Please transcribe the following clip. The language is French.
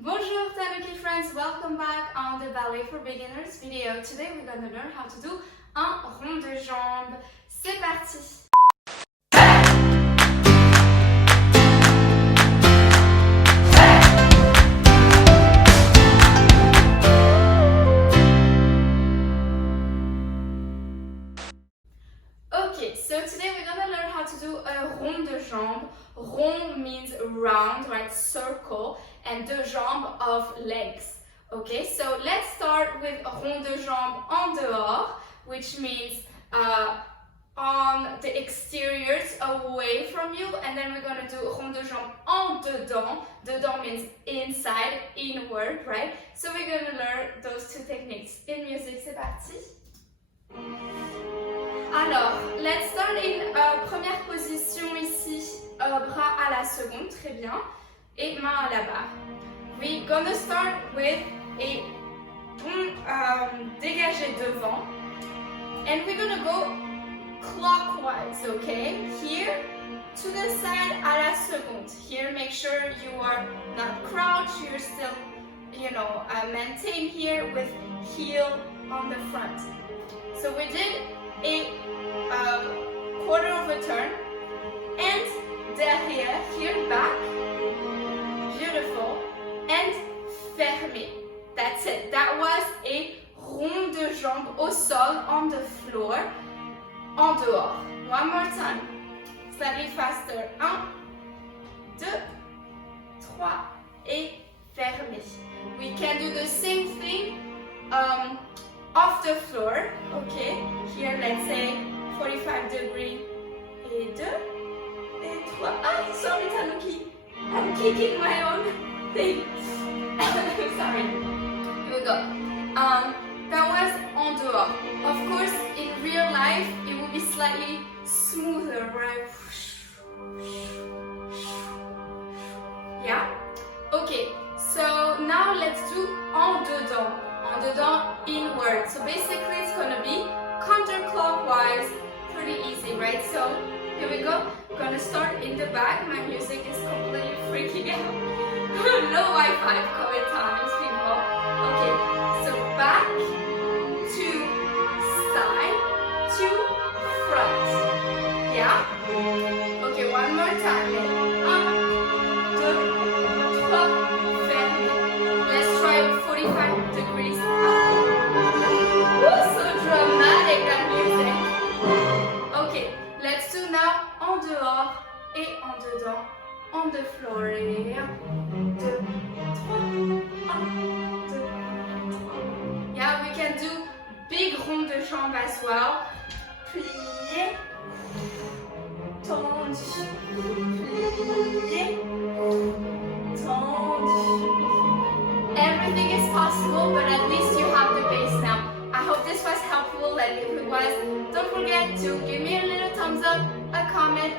Bonjour Tanuki friends, welcome back on the Ballet for Beginners video. Today we're gonna learn how to do un rond de jambe. C'est parti! Okay, so today we're gonna learn how to do a rond de jambe. Rond means round, right? Circle, and de jambe of legs. Okay, so let's start with rond de jambe en dehors, which means on the exteriors away from you, and then we're gonna do rond de jambe en dedans. Dedans means inside, inward, right? So we're gonna learn those two techniques. In music, c'est parti. Alors, let's start in première position ici, bras à la seconde, très bien, et main à la barre. We're gonna start with a pont dégagé devant, and we're gonna go clockwise, okay? Here to the side à la seconde. Here, make sure you are not crouched, you're still, maintain here with heel on the front. So we did a quarter of a turn, and derrière, here back, beautiful, and fermé. That's it. That was a rond de jambe au sol, on the floor, en dehors. One more time, slightly faster. 1, 2, 3, et fermé. We can do the same thing off the floor, okay? Here, let's say 45 degree, et 2, et 3. Ah, sorry, Tanuki. I'm kicking my own thing. Sorry. Here we go. That was en dehors. Of course, in real life, it will be slightly smoother, right? Yeah? Okay, so now let's do en dedans. En dedans, inward. So basically, it's gonna be counterclockwise. Pretty easy, right? So here we go. I'm gonna start in the back. My music is completely freaking out. No Wi-Fi COVID times, people. Okay, so back to side to front. Yeah? Okay, one more time. 1, 2, 3, fermé. Let's try 45 degrees. So dramatic, that music. Okay, let's do now en dehors et en dedans, on the floor. 1, 2, 3, 1, 2, 3. Yeah, we can do big rond de jambe as well. Plié, tendu, plié, tendu. Everything is possible, but at least you have the base now. I hope this was helpful, and if it was, don't forget to give me a little thumbs up, a comment,